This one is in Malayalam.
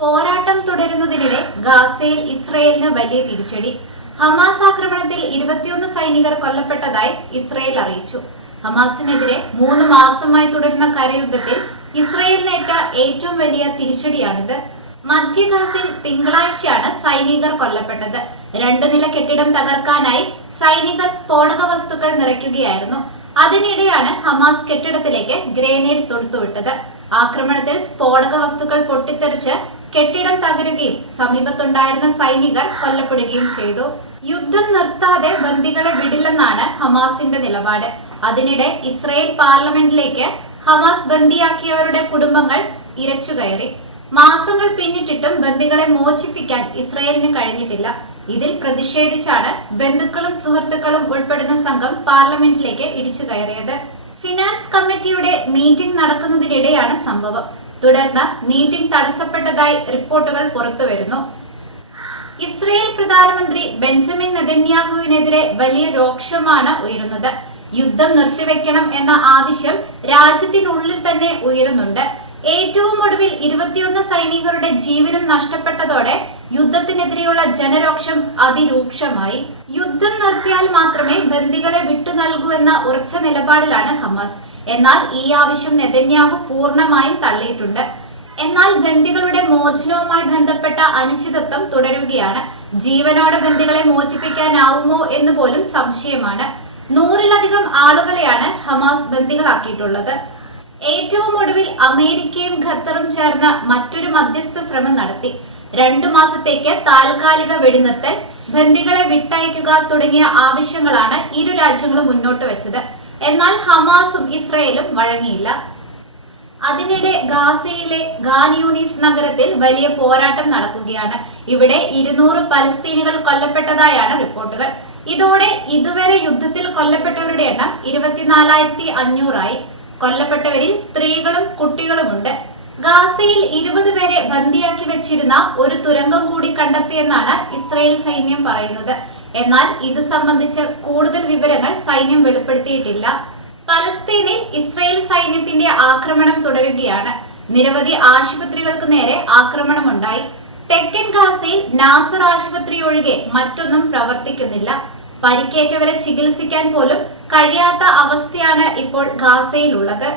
പോരാട്ടം തുടരുന്നതിനിടെ ഗാസയിൽ ഇസ്രയേലിന് വലിയ തിരിച്ചടി. ഹമാസ് ആക്രമണത്തിൽ 21 സൈനികർ കൊല്ലപ്പെട്ടതായി ഇസ്രയേൽ അറിയിച്ചു. ഹമാസിനെതിരെ 3 മാസമായി തുടരുന്ന കരയുദ്ധത്തിൽ ഇസ്രയേലിനേറ്റ ഏറ്റവും വലിയ തിരിച്ചടിയാണിത്. മധ്യ ഗാസയിൽ തിങ്കളാഴ്ചയാണ് സൈനികർ കൊല്ലപ്പെട്ടത്. 2 നില കെട്ടിടം തകർക്കാനായി സൈനികർ സ്ഫോടക വസ്തുക്കൾ നിറയ്ക്കുകയായിരുന്നു. അതിനിടെയാണ് ഹമാസ് കെട്ടിടത്തിലേക്ക് ഗ്രനേഡ് തൊടുത്തുവിട്ടത്. ആക്രമണത്തിൽ സ്ഫോടക വസ്തുക്കൾ പൊട്ടിത്തെറിച്ച് കെട്ടിടം തകരുകയും സമീപത്തുണ്ടായിരുന്ന സൈനികർ കൊല്ലപ്പെടുകയും ചെയ്തു. യുദ്ധം നിർത്താതെ ബന്ദികളെ വിടില്ലെന്നാണ് ഹമാസിന്റെ നിലപാട്. അതിനിടെ ഇസ്രയേൽ പാർലമെന്റിലേക്ക് ഹമാസ് ബന്ദിയാക്കിയവരുടെ കുടുംബങ്ങൾ ഇരച്ചുകയറി. മാസങ്ങൾ പിന്നിട്ടിട്ടും ബന്ദികളെ മോചിപ്പിക്കാൻ ഇസ്രയേലിന് കഴിഞ്ഞിട്ടില്ല. ഇതിൽ പ്രതിഷേധിച്ചാണ് ബന്ധുക്കളും സുഹൃത്തുക്കളും ഉൾപ്പെടുന്ന സംഘം പാർലമെന്റിലേക്ക് ഇടിച്ചു കയറിയത്. ഫിനാൻസ് കമ്മിറ്റിയുടെ മീറ്റിംഗ് നടക്കുന്നതിനിടെയാണ് സംഭവം. തുടർന്ന് മീറ്റിംഗ് തടസ്സപ്പെട്ടതായി റിപ്പോർട്ടുകൾ പുറത്തുവരുന്നു. ഇസ്രയേൽ പ്രധാനമന്ത്രി ബെഞ്ചമിൻ നെതന്യാഹുവിനെതിരെ വലിയ രോക്ഷമാണ് ഉയരുന്നത്. യുദ്ധം നിർത്തിവെക്കണം എന്ന ആവശ്യം രാജ്യത്തിനുള്ളിൽ തന്നെ ഉയരുന്നുണ്ട്. ഏറ്റവും ഒടുവിൽ 21 സൈനികരുടെ ജീവനും നഷ്ടപ്പെട്ടതോടെ യുദ്ധത്തിനെതിരെയുള്ള ജനരോക്ഷം അതിരൂക്ഷമായി. യുദ്ധം നിർത്തിയാൽ മാത്രമേ ബന്ദികളെ വിട്ടു നൽകൂ എന്ന ഉറച്ച നിലപാടിലാണ് ഹമാസ്. എന്നാൽ ഈ ആവശ്യം നെതന്യാഹു പൂർണ്ണമായും തള്ളിയിട്ടുണ്ട്. എന്നാൽ ബന്ദികളുടെ മോചനവുമായി ബന്ധപ്പെട്ട അനിശ്ചിതത്വം തുടരുകയാണ്. ജീവനോടെ ബന്ദികളെ മോചിപ്പിക്കാനാവുമോ എന്ന് പോലും സംശയമാണ്. 100-ലധികം ആളുകളെയാണ് ഹമാസ് ബന്ദികളാക്കിയിട്ടുള്ളത്. ഏറ്റവും ഒടുവിൽ അമേരിക്കയും ഖത്തറും ചേർന്ന് മറ്റൊരു മധ്യസ്ഥ ശ്രമം നടത്തി. 2 മാസത്തേക്ക് താൽക്കാലിക വെടിനിർത്തൽ, ബന്ദികളെ വിട്ടയക്കുക തുടങ്ങിയ ആവശ്യങ്ങളാണ് ഇരു രാജ്യങ്ങളും മുന്നോട്ട് വെച്ചത്. എന്നാൽ ഹമാസും ഇസ്രയേലും വഴങ്ങിയില്ല. അതിനിടെ ഗാസയിലെ ഖാൻ യൂണിസ് നഗരത്തിൽ വലിയ പോരാട്ടം നടക്കുകയാണ്. ഇവിടെ 200 പലസ്തീനികൾ കൊല്ലപ്പെട്ടതായാണ് റിപ്പോർട്ടുകൾ. ഇതോടെ ഇതുവരെ യുദ്ധത്തിൽ കൊല്ലപ്പെട്ടവരുടെ എണ്ണം 24,500 ആയി. കൊല്ലപ്പെട്ടവരിൽ സ്ത്രീകളും കുട്ടികളുമുണ്ട്. ഗാസയിൽ 20 പേരെ ബന്ദിയാക്കി വെച്ചിരുന്ന ഒരു തുരങ്കം കൂടി കണ്ടെത്തിയെന്നാണ് ഇസ്രായേൽ സൈന്യം പറയുന്നത്. എന്നാൽ ഇത് സംബന്ധിച്ച് കൂടുതൽ വിവരങ്ങൾ സൈന്യം വെളിപ്പെടുത്തിയിട്ടില്ല. പലസ്തീനിൽ ഇസ്രായേൽ സൈന്യത്തിന്റെ ആക്രമണം തുടരുകയാണ്. നിരവധി ആശുപത്രികൾക്ക് നേരെ ആക്രമണമുണ്ടായി. തെക്കൻ ഗാസയിൽ നാസർ ആശുപത്രി ഒഴികെ മറ്റൊന്നും പ്രവർത്തിക്കുന്നില്ല. പരിക്കേറ്റവരെ ചികിത്സിക്കാൻ പോലും കഴിയാത്ത അവസ്ഥയാണ് ഇപ്പോൾ ഗാസയിലുള്ളത്.